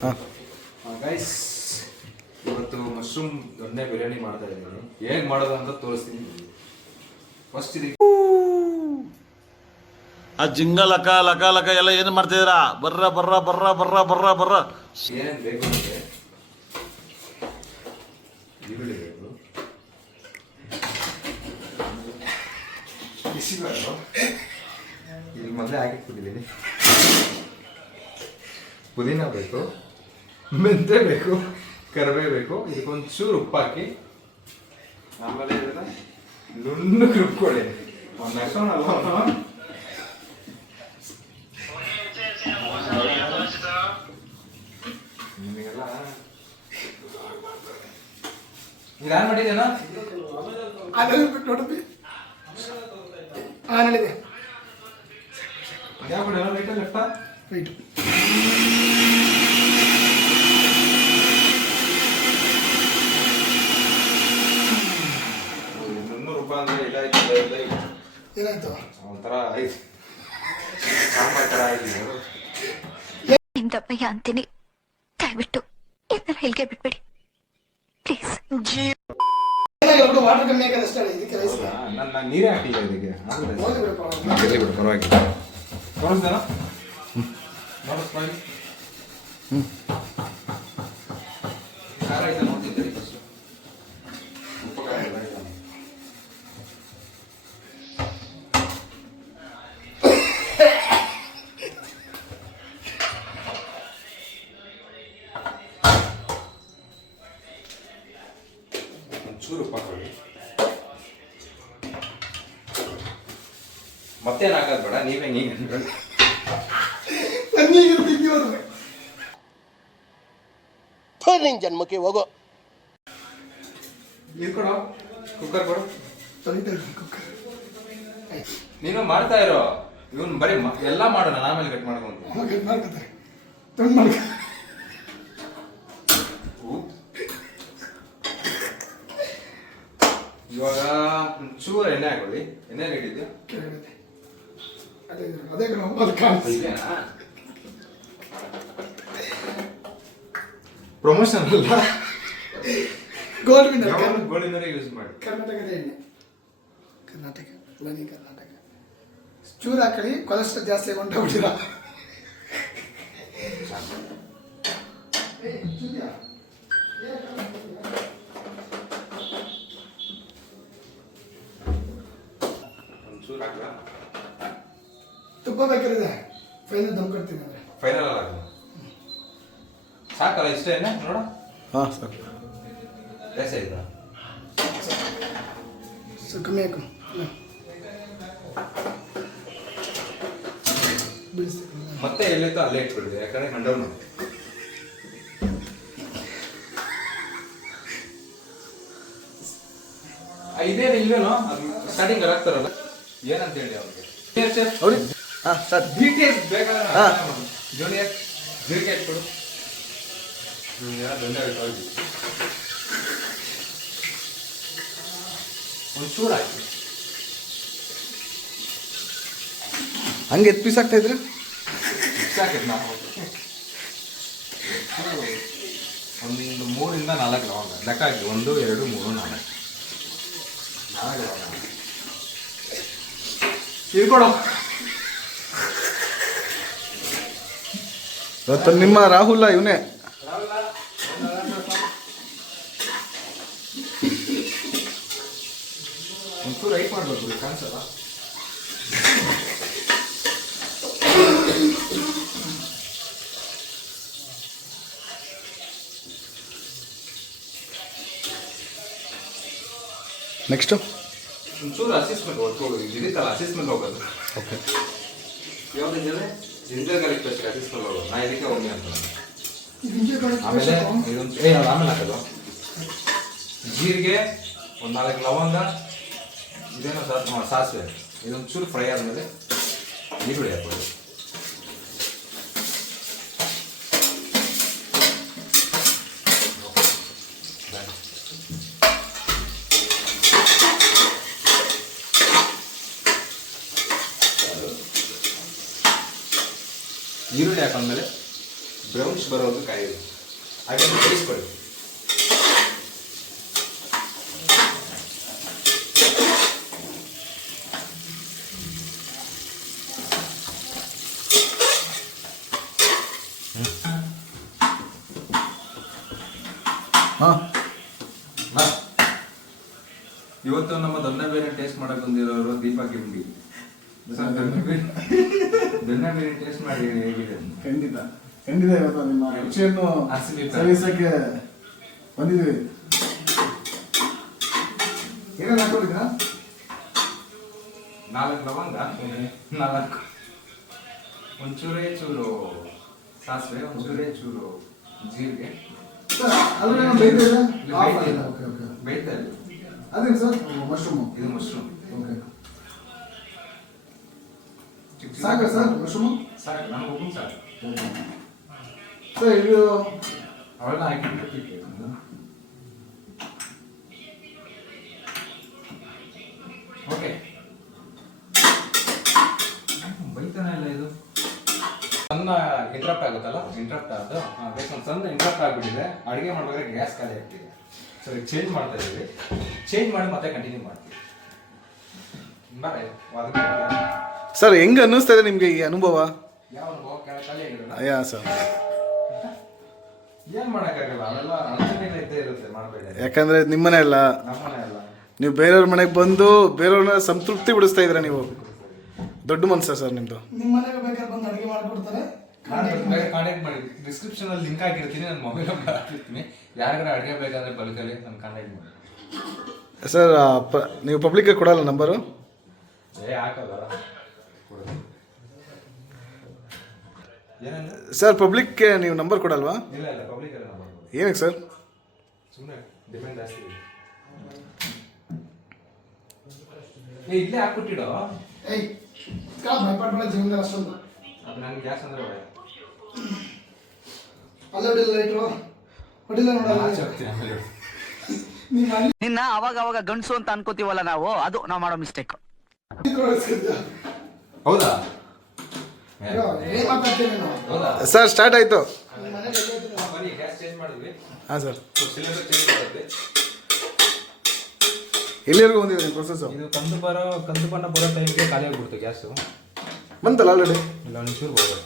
Guys, ಇವತ್ತು mushroom ದೊಣ್ಣೆ ಬಿರಿಯಾನಿ ಮಾಡ್ತಾ ಇದ್ದೀನಿ. ಹೇಗೆ ಮಾಡೋದು ಅಂತ ತೋರಿಸ್ತೀನಿ. ಫಸ್ಟ್ ಇದಕ್ಕೆ ಆ ಜಿಂಗ ಲಕ ಲಕ ಲಕ ಎಲ್ಲ ಏನು ಮಾಡ್ತಿದ್ದೀರಾ? ಬರ್ರ ಬರ್ರ ಬರ್ರ ಬರ್ರ ಬರ್ರ ಬರ್ರ ಏನೇನು ಬೇಕು ಅಂದರೆ ಈರುಳ್ಳಿ ಬೇಕು, ಬಿಸಿಬೇಳೆ ಇಲ್ಲಿ ಮೊದಲೇ ಹಾಕಿಟ್ಬಿಟ್ಟಿದ್ದೀನಿ, ಪುದೀನ ಬೇಕು, ಮೆಂತೆ ಬೇಕು, ಕರಿಬೇವು ಬೇಕು, ಇದಕ್ಕೊಂಚೂರು ಉಪ್ಪು ಹಾಕಿ ಆಮೇಲೆ ಇದನ್ನ ನುಣ್ಣಗೆ ರುಬ್ಕೊಳ್ಳಿ. ಒಂದು ಹಾಕೋಣಲ್ವ ನಿಮಗೆಲ್ಲ ಇದಾನ್ ಮಾಡಿದ್ದೇನಾ? ಯಾವ ಕಡೆ ರೈಟ್ ಲೆಫ್ಟಾ? ರೈಟ್. ಏನಾಯ್ತು? ಒಂಥರ ಐದು ಸಾಂಬಾರ್ ಥರ ಆಯ್ತು. ನಿಮ್ದಪ್ಪಯ್ಯ ಅಂತೀನಿ, ದಯವಿಟ್ಟು ಇದನ್ನ ಇಲ್ಲಿಗೆ ಬಿಟ್ಬಿಡಿ ಪ್ಲೀಸ್. ಏನಾಗಿಲ್ಲ, ವಾಟರ್ ಕಮ್ಮಿ ಹಾಕೋದಷ್ಟೇ. ಇದಕ್ಕೆ ರೈಸ್ ನಾನು ನೀರೇ ಹಾಕಿಲ್ಲ ಇದಕ್ಕೆ. ಹೋಗಿ ಬಿಡು, ಪರವಾಗಿಲ್ಲ. ಬಿಡು, ಪರವಾಗಿಲ್ಲ. ತೋರಿಸ್ದೇನಾ? ನೋಡಿಸ್ಕೊಳ್ಳಿ. ಖಾರ ಇದೆ ನೋಡ್ತಿದ್ದೀರಿ ಫಸ್ಟ್. ಉಪ್ಪು ಖಾರ ಇಲ್ಲ ಇದೆ. ಒಂಚೂರು ಉಪ್ಪು ಹಾಕೊಳ್ಳಿ. ಮತ್ತೇನು ಹಾಕೋದು ಬೇಡ, ನೀವೇ ನೀನು ನಿನ್ ಜನ್ಮಕ್ಕೆ ಹೋಗೋ. ನೀರು ಕೊಡು, ಕುಕ್ಕರ್ ಕೊಡು. ಕುಕ್ಕರ್ ನೀನು ಮಾಡ್ತಾ ಇರೋ, ಇವನ್ ಬರೀ ಎಲ್ಲ ಮಾಡೋಣ, ಆಮೇಲೆ ಕಟ್ ಮಾಡ್ಕೊಂಡು. ಮಾಡ್ಕೊತಾರೆ, ತಂದು ಮಾಡ್ಕ. ಇವಾಗ ಒಂಚೂರು ಎಣ್ಣೆ ಹಾಕೊಳ್ಳಿ. ಎಣ್ಣೆ ಇಟ್ಟಿದ್ಯಾ? ಅದೇ ಅದು ಕಾಣಿಸ್ತು. ಪ್ರಮೋಷನ್ ಅಲ್ಲ, ಗೋಲ್ಡ್ ವಿನ್ನರ್. ಗೋಲ್ಡಿನರೇ ಯೂಸ್ ಮಾಡಿ. ಕರ್ನಾಟಕದ ಎಣ್ಣೆ, ಕರ್ನಾಟಕ, ಲನಿ ಕರ್ನಾಟಕ. ಚೂರು ಹಾಕಿ, ಕೊಲೆಸ್ಟ್ರಾಲ್ ಜಾಸ್ತಿ ಹೊಂಟೋಗ್ಬಿಟ್ಟಿರ. ಒಂಚೂರು ಹಾಕಲ, ತುಪ್ಪ ಬೇಕಾರಿದೆ. ಫೈನಲ್ ದಮ್ ಕೊಡ್ತೀನಿ ಅಂದರೆ ಫೈನಲ್ ಅಲ್ಲ, ಸಾಕಲ್ಲ ಇಷ್ಟ ಎಣ್ಣೆ ನೋಡ. ಹಾಂ ಸಾಕು. ಜಾಸ್ತಿ ಆಯ್ತಾ? ಕಮ್ಮಿ ಹಾಕು. ಮತ್ತೆ ಎಲ್ಲಿತ್ತು ಅಲ್ಲೇ ಇಟ್ಬಿಟ್ಟಿದೆ, ಯಾಕಂದ್ರೆ ಹಂಡೌನ್ ಇದೇನು ಇಲ್ವೇನೋ. ಅದು ಸ್ಟಾರ್ಟಿಂಗ್ ಹಾಕ್ತಾರಲ್ಲ, ಏನಂತ ಹೇಳಿ ಅವ್ರಿಗೆ ನೋಡಿ. ಹಾಂ ಸರ್, ಡೀಟೇಲ್ಸ್ ಬೇಕಾದ್ರೆ ಜೂನಿಯರ್ ಜೀರಿಗೆ ಹಾಕ್ಬಿಡು. ಒಂಚೂರು ಹಾಕಿ, ಹಂಗೆ ಎತ್ತು ಪೀಸ್ ಆಗ್ತಾ ಇದ್ರೆ ಸಾಕಿದ್ ನಾವು ಒಂದು 3 ಇಂದ 4 ಲವಂಗ ಲೆಕ್ಕ ಹಾಕಿ. 1 2 3 4 ಲವಂಗ ಇಳ್ಕೊಡು. ಇವತ್ತು ನಿಮ್ಮ ರಾಹುಲ ಇವನೇ. ಒಂಚೂರು ರೈಟ್ ಮಾಡ್ಬೇಕು, ಕಾಣಿಸಲ್ಲ. ನೆಕ್ಸ್ಟು ಒಂಚೂರು ಅಸಿಸ್ಮೆಂಟ್ ಹೋಗೋದು ಇದಿತ್ತಲ್ಲ, ಅಸಿಸ್ಮೆಂಟ್ ಹೋಗೋದು. Okay. ಯಾವ್ದಿದೆ ginger garlic paste assessment ಹೋಗೋದು. ನಾ ಇದಕ್ಕೆ ಹೋಗಿ ಅಂತ. ಆಮೇಲೆ ಇದೊಂದು ಆಮೇಲೆ ಹಾಕೋದು ಜೀರಿಗೆ, ಒಂದು 4 ಲವಂಗ, ಇದೇನೋ ಸಾಸಿವೆ. ಇದೊಂಚೂರು ಫ್ರೈ ಆದಮೇಲೆ ಈರುಳ್ಳಿ ಹಾಕೋದು. ಈರುಳ್ಳಿ ಹಾಕೊಂಡ್ಮೇಲೆ ಬ್ರೌನ್ಸ್ ಬರೋದು ಕಾಯಿದೆ ಹಾಗೆ ಬೇಯಿಸ್ಕೊಳ್ಳಿ. ಹಾಂ ಇವತ್ತು ನಮ್ಮ ದೊಣ್ಣೆ ಬೇರೆ ಟೇಸ್ಟ್ ಮಾಡಕ್ ಬಂದಿರೋರು ದೀಪಾ ಗಿಂಡಿ. ದೊಣ್ಣೆ ಬೇರೆ ಟೇಸ್ಟ್ ಮಾಡಿ ಹೇಗಿದೆ ಅಂತ. ಖಂಡಿತ ಇವತ್ತು ನಿಮ್ಮ ರುಚಿಯನ್ನು ಹಸಿರು ಸವಿಸಕ್ಕೆ ಬಂದಿದ್ದೀವಿ. ಏನೇನು ಹಾಕೊಂಡಿದ್ದೀರಾ? 4 ಲವಂಗ, 4 ಒಂಚೂರೇ ಚೂರು ಸಾಸಿವೆ, ಒಂಚೂರೇ ಚೂರು ಜೀರಿಗೆ. ಅದ್ರಲ್ಲಿ ಬೇಯ್ತಾ ಇಲ್ಲ? ಬೇಯ್ತಾ ಇಲ್ಲ. ಅದೇನು ಸರ್? ಮಶ್ರೂಮು. ಇದು ಮಶ್ರೂಮ್. ಓಕೆ. ಸಾಕ ಸರ್ ಮಶ್ರೂಮು? ಸಾಕು, ನಮ್ಗೆ ಉಪ್ಪು ಸಾಕು. ಸರ್ ಇದು ಅವೆಲ್ಲ ಹಾಕಿಬಿಟ್ಟು ಓಕೆ. ಬೈತಾನೆ ಇಲ್ಲ ಇದು. ಸಣ್ಣ ಇಂಟ್ರಪ್ಟ್ ಆಗುತ್ತಲ್ಲ, ಇಂಟ್ರಪ್ಟ್ ಆದ್ದು ಒಂದು ಸಣ್ಣ ಇಂಟ್ರಪ್ಟ್ ಆಗಿಬಿಟ್ಟಿದೆ. ಅಡುಗೆ ಮಾಡುವಾಗ ಗ್ಯಾಸ್ ಖಾಲಿ ಆಗ್ತಿದೆ. ಸೊ ಈಗ ಚೇಂಜ್ ಮಾಡ್ತಾ ಇದ್ದೀವಿ. ಚೇಂಜ್ ಮಾಡಿ ಮತ್ತೆ ಕಂಟಿನ್ಯೂ ಮಾಡ್ತೀವಿ. ಸರ್ ಹೆಂಗೆ ಅನ್ನಿಸ್ತಾ ಇದೆ ನಿಮಗೆ ಈ ಅನುಭವ? ಯಾವ ಅನುಭವ? ಖಾಲಿ ಆಗಿರಲ್ಲ. ಯಾ ಸರ್, ಏನ್ ಮಾಡೋಕ್ಕಾಗಲ್ಲ, ಅವೆಲ್ಲ ಅಡಚಣೆಗಳು ಇದ್ದೇ ಇರುತ್ತೆ, ಮಾಡಬೇಡಿ. ಯಾಕಂದ್ರೆ ನಿಮ್ಮನೆ ಅಲ್ಲ, ನಮ್ಮನೆ ಅಲ್ಲ. ನೀವು ಬೇರೆಯವ್ರ ಮನೆಗೆ ಬಂದು ಬೇರೆಯವ್ರನ್ನ ಸಂತೃಪ್ತಿ ಬಿಡಿಸ್ತಾ ಇದ್ದೀರಾ. ನೀವು ದೊಡ್ಡ ಮನ್ಸ ಸರ್ ನಿಮ್ಮದು. ನಿಮ್ಮ ಮನೆಗೆ ಬೇಕಾದ್ರೆ ಬಂದು ಅಡುಗೆ ಮಾಡಿಕೊಡ್ತಾರೆ. ಕಾಂಟ್ಯಾಕ್ಟ್ ಮಾಡಿ, ಡಿಸ್ಕ್ರಿಪ್ಷನ್ ಅಲ್ಲಿ ಲಿಂಕ್ ಹಾಕಿರ್ತೀನಿ, ನನ್ನ ಮೊಬೈಲ್ ನಂಬರ್ ಹಾಕಿರ್ತೀನಿ. ಯಾರಿಗಾರ ಅಡುಗೆ ಬೇಕಾದ್ರೆ ಬಲ್ಕಲ್ಲಿ ನನ್ನ ಕಾಂಟ್ಯಾಕ್ಟ್ ಮಾಡಿ. ಸರ್ ನೀವು ಪಬ್ಲಿಕ್ಗೆ ಕೊಡಲ್ಲ ನಂಬರು? ಹಾಕಲ್ಲ. ಏನಂದ್ರೆ ಸರ್ ಪಬ್ಲಿಕ್ಗೆ ನೀವು ನಂಬರ್ ಕೊಡಲ್ವಾ? ಇಲ್ಲ ಪಬ್ಲಿಕ್ ಎಲ್ಲ ನಂಬರ್. ಏನಕ್ಕೆ ಸರ್? ಸುಮ್ಮನೆ ಡಿಪೆಂಡ್ ಜಾಸ್ತಿ ಇದೆ. ಇಲ್ಲೇ ಹಾಕ್ಬಿಟ್ಟಿಡೋ. ಭಯಪಡ್ಬೇಡ ಜೀವನದಲ್ಲಿ ಅಷ್ಟೊಂದು. ಅದು ನನಗೆ ಗ್ಯಾಸ್ ಅಂದ್ರೆ ಭಯ. ಅಲ್ಲ ಹೊಡಿಲ್ಲ ಲೈಟ್ರು ಹೊಡಿಲ್ಲ ನೋಡಲ್ಲ. ನಿನ್ನ ಅವಾಗ ಗಂಡಸು ಅಂತ ಅನ್ಕೋತೀವಲ್ಲ ನಾವು, ಅದು ನಾವು ಮಾಡೋ ಮಿಸ್ಟೇಕ್. ಹೌದಾ? ಸರ್ ಸ್ಟಾರ್ಟ್ ಆಯ್ತು. ಬನ್ನಿ, ಗ್ಯಾಸ್ ಚೇಂಜ್ ಮಾಡಿದ್ವಿ. ಹಾಂ ಸರ್, ಸಿಲಿಂಡರ್ ಚೇಂಜ್ ಮಾಡುತ್ತೆ. ಎಲ್ಲಿವರೆಗೂ ಬಂದಿದೆ ನಿಮ್ಮ ಪ್ರೊಸೆಸ್ಸು? ಇದು ಕಂದು ಬಣ್ಣ ಬರೋ ಟೈಮ್ಗೆ ಖಾಲಿ ಆಗಿಬಿಡ್ತು ಗ್ಯಾಸು. ಬಂತಲ್ಲ ಆಲ್ರೆಡಿ? ಇಲ್ಲ, ಒಂಚೂರು ಬರ್ಬೋದು.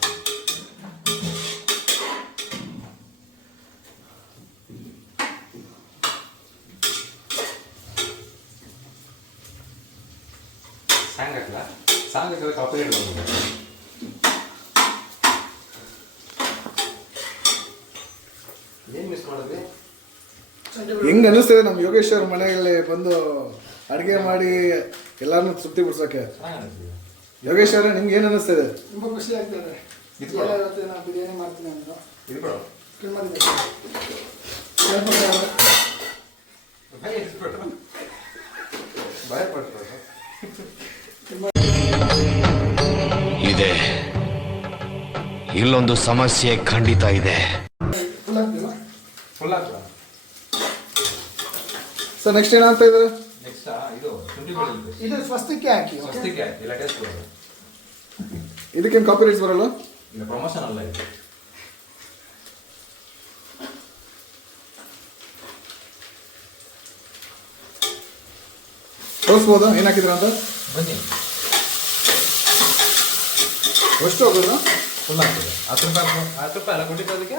ಸಾಂಗ್ ಹಾಕಲ್ಲ? ಸಾಂಗ್ ಹಾಕಿದ್ರೆ ಕಾಪಿ ಬಂದ್ಬಿಟ್ಟು. ಏನು ಮಿಸ್ ಮಾಡಿದ್ವಿ? ಹೆಂಗೆ ಅನ್ನಿಸ್ತಿದೆ ನಮ್ಮ ಯೋಗೇಶ್ವರ್ ಮನೆಯಲ್ಲಿ ಬಂದು ಅಡುಗೆ ಮಾಡಿ ಎಲ್ಲರನ್ನೂ ತೃಪ್ತಿ ಪಡಿಸೋಕೆ? ಯೋಗೇಶ್ವರ ನಿಮ್ಗೆ ಏನು ಅನ್ನಿಸ್ತಿದೆ? ತುಂಬ ಖುಷಿ ಆಗ್ತದೆ. ಇವತ್ತು ನಾನು ಬಿರಿಯಾನಿ ಮಾಡ್ತೀನಿ ಅಂತ ಇದೆ. ಇಲ್ಲೊಂದು ಸಮಸ್ಯೆ ಖಂಡಿತ ಇದೆ. ಫುಲ್ ಹಾಕ್ಲ? ಸರ್ ನೆಕ್ಸ್ಟ್ ಏನಾಗ್ತಾ ಇದೆ? ನೆಕ್ಸ್ಟ್ ಇದು ಶುಂಠಿ ಬೆಳ್ಳುಳ್ಳಿ ಇದು ಸ್ವಸ್ತಿಕೆ ಹಾಕಿ. ಸ್ವಸ್ತಿಕೆ ಇಲ್ಲ, ಟೇಸ್ಟ್ ಬರೋದು. ಇದಕ್ಕೇನು ಕಾಪಿ ರೈಟ್ಸ್ ಬರಲ್ಲ? ಇಲ್ಲ, ಪ್ರಮೋಷನ್ ಅಲ್ಲ ಇದು. ತೋರಿಸ್ಬೋದಾ ಏನು ಹಾಕಿದ್ರ ಅಂತ? ಬನ್ನಿ, ಎಷ್ಟು ಹೋಗೋದು? ಫುಲ್ ಆಗ್ತದೆ. 10 ರೂಪಾಯಿ ಅಲ್ಲ ಕೊಟ್ಟಿದ್ದು ಅದಕ್ಕೆ?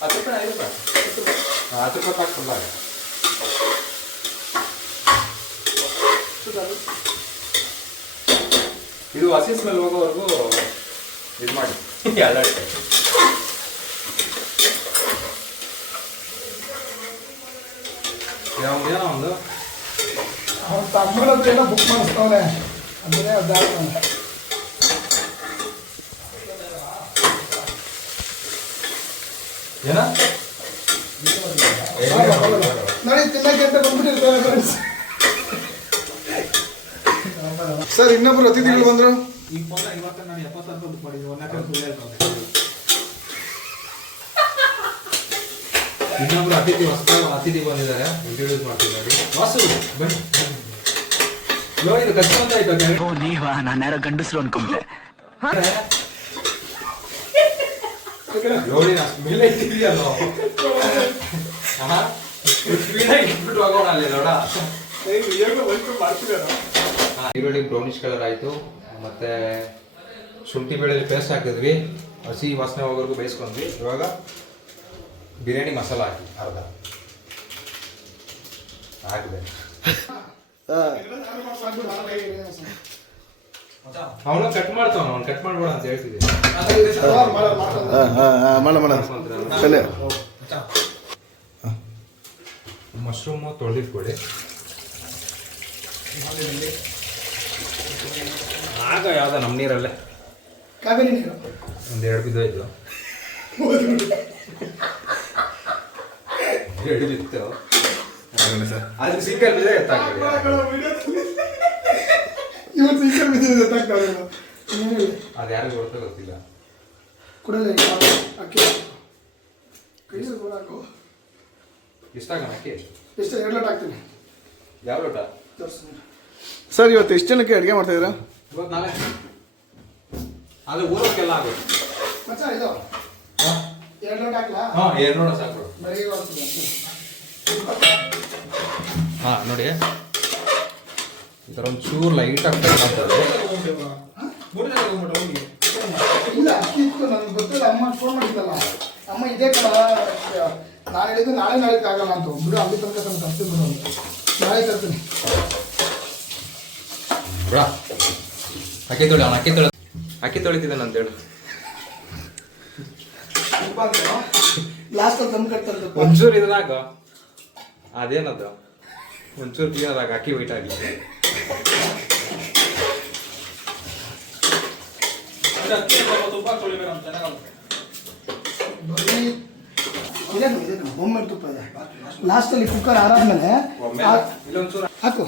10 ರೂಪಾಯಿ, 5 ರೂಪಾಯಿ, 10 ರೂಪಾಯಿ ಪ್ಯಾಕ್ ಫುಲ್ ಆಗುತ್ತೆ. ಇದು ಹಸಿ ಸ್ಮೆಲ್ ಹೋಗೋವರೆಗೂ ಇದು ಮಾಡಿ ಎಲ್ಲ ಏನೋ ಒಂದು ಅವ್ರ ತಮ್ಮಗಳ ಹತ್ರ ಏನೋ ಬುಕ್ ಮಾಡಿಸ್ತವನೆ, ಅದನ್ನೇ ಅದಾಗ್ತಾನೆ. ಏನ ನೋಡಿ ತಿನ್ನಕ್ಕೆ ಅಂತ ಬಂದ್ಬಿಟ್ಟಿರ್ತಾರೆ ಫ್ರೆಂಡ್ಸ್. ಸರ್ ಇನ್ನೊಬ್ರು ಅತಿಥಿಗಳು ಬಂದ್ರು. ಇವತ್ತು ನಾನು 70 ರೂಪಾಯಿ ಬುಕ್ ಮಾಡಿದ್ದೀನಿ. ಇನ್ನೊಬ್ರು ಅತಿಥಿ ಬಂದಿದ್ದಾರೆ, ಇಂಟ್ರೊಡ್ಯೂಸ್ ಮಾಡ್ತಿದ್ದಾರೆ. ವಾಸು ಬನ್ನಿ. ಇದು ಕಷ್ಟ ಅಂತ ಆಯ್ತು. ನೀವಾ? ನಾನು ಯಾರೋ ಗಂಡಸರು ಅನ್ಕೊಂಡೆ. ನೋಡಿ ಮೇಲೆ ಇಟ್ಟಿದೆಯಲ್ಲೋ ಸ್ಪೀಡಾಗಿ ಇಟ್ಬಿಟ್ಟು ಹೋಗೋಣ ಅಲ್ಲಿ ನೋಡ. ಈರುಳ್ಳಿ ಬ್ರೌನಿಶ್ ಕಲರ್ ಆಯಿತು. ಮತ್ತು ಶುಂಠಿ ಬೆಳ್ಳುಳ್ಳಿ ಪೇಸ್ಟ್ ಹಾಕಿದ್ವಿ, ಹಸಿ ವಾಸನೆ ಹೋಗೋವರೆಗೂ ಬೇಯಿಸ್ಕೊಂಡ್ವಿ. ಇವಾಗ ಬಿರಿಯಾನಿ ಮಸಾಲ ಹಾಕಿ ಅರ್ಧ ಹಾಕಿದೆ. ಅವನು ಕಟ್ ಮಾಡ್ತಾವ, ಅವ್ನು ಕಟ್ ಮಾಡ್ಬೇಡ ಅಂತ ಹೇಳ್ತಿದ್ದೆ. ಮಶ್ರೂಮು ತೊಳೆದಿಟ್ಕೊಳ್ಳಿ. ಆಗ ಯಾವ್ದ ನಮ್ಮ ನೀರಲ್ಲೇ ಕಾವೇರಿ ನೀರು ಒಂದೆರಡು ಬಿದ್ದೋಯ್ತು, 2 ಬಿತ್ತು. ಅದು ಸಿಂಗಲ್ ಬಿದ್ದರೆ ಎತ್ತಾಗ್ತದೆ. ಇವತ್ತು ಸಿಂಗಲ್ ಬಿದ್ದರೆ ಎತ್ತಾಗ್ತದೆ. ಅದು ಯಾರಿಗೂ ಗೊತ್ತೋ ಗೊತ್ತಿಲ್ಲ. ಕುಡಲೆ ಅಕ್ಕಿ ಕೈಯಲ್ಲಿ ಕೂಡ ಹಾಕು. ಎಷ್ಟಾಗೋಣ ಅಕ್ಕಿ? ಎಷ್ಟು 2 ಲೋಟ ಹಾಕ್ತೀನಿ. ಯಾವ ಲೋಟ? ಸರ್ ಇವತ್ತು ಎಷ್ಟು ಜನಕ್ಕೆ ಅಡುಗೆ ಮಾಡ್ತಾಯಿದ್ದೀರಾ? ಇವತ್ತು ನಾಳೆ ಅದು ಊರೋಕ್ಕೆಲ್ಲ ಆಗೋದು. ಮಚ್ಚ ಇದು 2 ಲೋಟ ಹಾಕ್ಲಾ? ಹಾಂ 2 ಲೋಟ ಸಾಕು. ಬರೀ ಹಾಂ ನೋಡಿ, ಈ ಥರ ಒಂದು ಚೂರು ಲೈಟಾಗಿ ತಗೊಂಡ್ರೆ ಇಲ್ಲ ಅಕ್ಕಿ ಇತ್ತು, ನನಗೆ ಗೊತ್ತಿಲ್ಲ. ಅಮ್ಮ ಫೋನ್ ಮಾಡಿದ್ದಲ್ಲ, ಅಮ್ಮ ಇದೇ ಕಲ ನಾನು ಹೇಳಿದ್ದು ನಾಳೆ ಆಗಲ್ಲ ಅಂತ. ಬಿಡು ಅಲ್ಲಿ ತನಕ ತರ್ತೀನಿ ಬಿಡು ಅಂತ. ನಾಳೆ ತರ್ತೀನಿ. ಅಕ್ಕಿ ತೊಳಿ, ಅವನು ಅಕ್ಕಿ ತೊಳಿತಿದ್ದಾನೆ ಅಂತ ಹೇಳು. ಲಾಸ್ಟಲ್ಲಿ ದಮ್ ಕಟ್ತಾರೆ. ಒಂಚೂರು ಇದ್ರಾಗ ಅದೇನದು ಒಂಚೂರು ಕ್ಲೀನದಾಗ ಅಕ್ಕಿ ವೈಟ್ ಆಗಿ ಹೋಮ್ಮೇಡ್ ತುಪ್ಪ ಇದೆ. ಲಾಸ್ಟಲ್ಲಿ ಕುಕ್ಕರ್ ಆರಾದ್ಮೇಲೆ ಹಾಕು.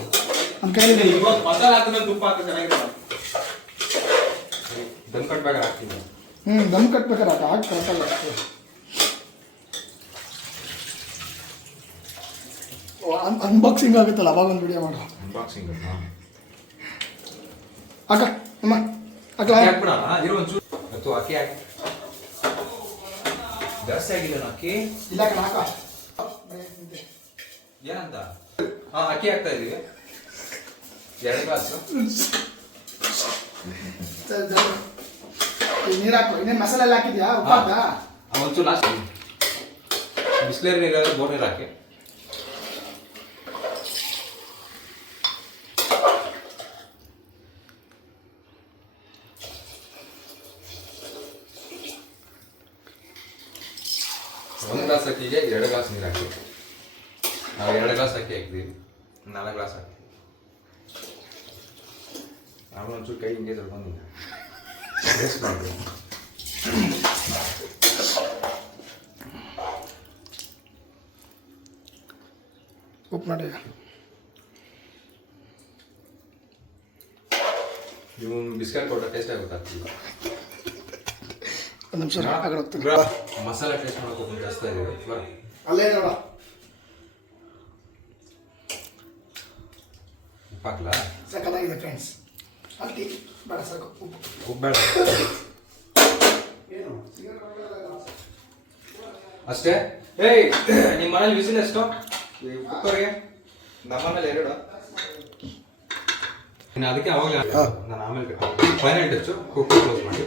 ನಮ್ಮ ಕೈಯಲ್ಲಿ ದಮ್ ಕಟ್ಬೇಕಾದ್ರೆ ಹಾಕ್ತೀನಿ. ದಮ್ ಕಟ್ಬೇಕಾರೆ ಅದು ಹಾಕಿ ಕರೆಕ್ಟಾಗಿ ಹಾಕ್ತೀವಿ. ಅನ್ಬಾಕ್ಸಿಂಗ್ ಆಗುತ್ತಲ್ಲ ಅವಾಗ ಒಂದು ವಿಡಿಯೋ ಮಾಡು. ಅನ್ಬಾಕ್ಸಿಂಗ್ ಅಕ್ಕ ಅಮ್ಮ ಅಕ್ಕ ಹಾಕ್ಬಿಡ. ಇರೋ ಒಂಚೂರು ಮತ್ತು ಅಕ್ಕಿ ಹಾಕಿ. ಜಾಸ್ತಿ ಆಗಿಲ್ಲ ಅಕ್ಕಿ. ಇಲ್ಲ ಕಣ ಹಾಕ. ಏನಂತ? ಹಾಂ ಅಕ್ಕಿ ಹಾಕ್ತಾ ಇದೀವಿ. 2 ಗ್ಲಾಸ್ ನೀರು ಹಾಕು. ಇನ್ನೇನು ಮಸಾಲೆ ಎಲ್ಲ ಹಾಕಿದ್ಯಾ? ಉಪ್ಪು ಹಾಕಾ? ಒಂಚೂರು ಲಾಸ್ಟ್ ಬಿಸ್ಲೇರಿ ನೀರಾದ್ರೆ ಬೋರ್ ನೀರು ಹಾಕಿ. ಒಂದು ಗ್ಲಾಸ್ ಅಕ್ಕಿಗೆ 2 ಗ್ಲಾಸ್ ನೀರು ಹಾಕಿ. ನಾವು 2 ಗ್ಲಾಸ್ ಅಕ್ಕಿ ಹಾಕಿದ್ದೀವಿ, 4 ಗ್ಲಾಸ್ ಹಾಕಿ. ಆಮೇಲೆ ಒಂಚೂರು ಕೈ ಹಿಂಗೆ ತೊಳ್ಕೊಂಡು ವೇಸ್ಟ್ ಮಾಡಿ. ಉಪ್ಪು ಮಾಡಿ. ಇವನು ಬಿಸ್ಕೆಟ್ ಕೊಟ್ಟ ಟೇಸ್ಟ್ ಆಗುತ್ತಾಗ್ತಿಲ್ಲ. ಒಂದು ನಿಮಿಷ ಆಗಡೆ ಹೋಗ್ತೀನಿ. ಮಸಾಲೆ ಟೇಸ್ಟ್ ಮಾಡ್ಕೊಂಡು ಜಾಸ್ತಿ ಇದೀವಿ. ಅಲ್ಲೇ ನೋಡ ಉಪ್ಪು ಹಾಕ್ಲಾ? ಸಕ್ಕತ್ತಾಗಿದೆ ಫ್ರೆಂಡ್ಸ್. ಅಲ್ಲಿ ಬೇಡ ಸಾಕು ಉಪ್ಪು. ಉಪ್ಪು ಬೇಡ ಅಷ್ಟೇ. ಏಯ್ ನಿಮ್ಮ ಮನೇಲಿ ವಿಸಿಲ್ ಎಷ್ಟು ಕುಕ್ಕರ್ಗೆ? ನಮ್ಮ ಮನೇಲಿ 2. ಇನ್ನು ಅದಕ್ಕೆ ಅವಾಗಲೇ ನಾನು ಆಮೇಲೆ ಫೈನಲ್ ಟೆಸ್ಟು ಕುಕ್ಕರ್ ಕ್ಲೋಸ್ ಮಾಡಿ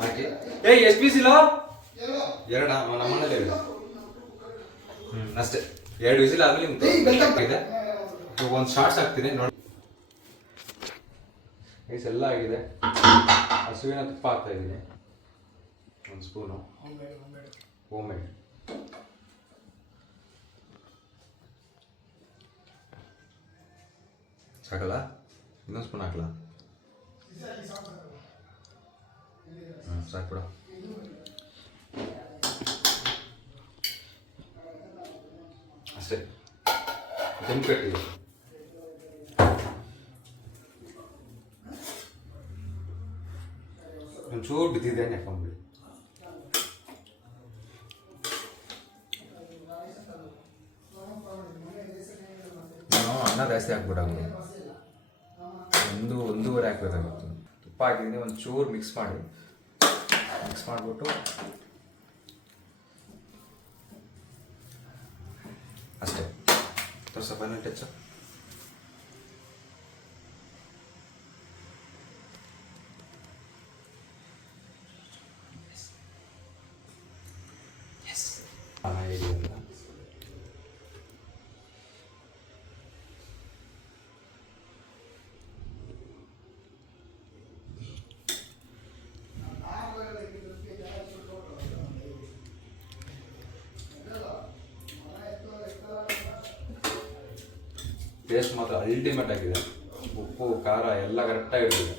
ಹಾಕಿ. ಏಯ್ ಎಷ್ಟು ಪೀಸಿಲ್ಲ? 2. ನಮ್ಮ ಮನೇಲಿ 2. ಅಷ್ಟೇ. 2 ವಿಸಿಲ್ ಆದ್ಮೇಲೆ ಇದೆ. ಒಂದು ಶಾರ್ಟ್ಸ್ ಹಾಕ್ತೀನಿ ನೋಡಿ. ರೈಸ್ ಎಲ್ಲ ಆಗಿದೆ. ಹಸುವಿನ ತುಪ್ಪ ಹಾಕ್ತಾ ಇದ್ದೀನಿ 1 ಸ್ಪೂನು ಹೋಮ್ ಮೇಡ್. ಸಾಕಲ್ಲ? ಇನ್ನೊಂದು ಸ್ಪೂನ್ ಹಾಕಲ್ಲ? ಸಾಕು ಬಿಡ. ಅಷ್ಟೇ. ದಮ್ ಕಟ್ಟಿದೆ. ಒಂಚೂರು ಬಿದ್ದಿದೆ ಹಾಕೊಂಡ್ಬಿಡಿ. ನಾನು ಅನ್ನ ಜಾಸ್ತಿ ಹಾಕ್ಬಿಡಾಗ 1-1.5 ಹಾಕ್ಬೇಕಾಗಿತ್ತು. ಉಪ್ಪು ಹಾಕಿದ್ದೀನಿ, ಒಂದು ಚೂರು ಮಿಕ್ಸ್ ಮಾಡಿಬಿಟ್ಟು ಅಷ್ಟೇ. ತೋರ್ಸ ಫೈನಲ್ ಟಚ್. ಟೇಸ್ಟ್ ಮಾತ್ರ ಅಲ್ಟಿಮೇಟ್ ಆಗಿದೆ. ಉಪ್ಪು ಖಾರ ಎಲ್ಲ ಕರೆಕ್ಟಾಗಿರ್ತದೆ.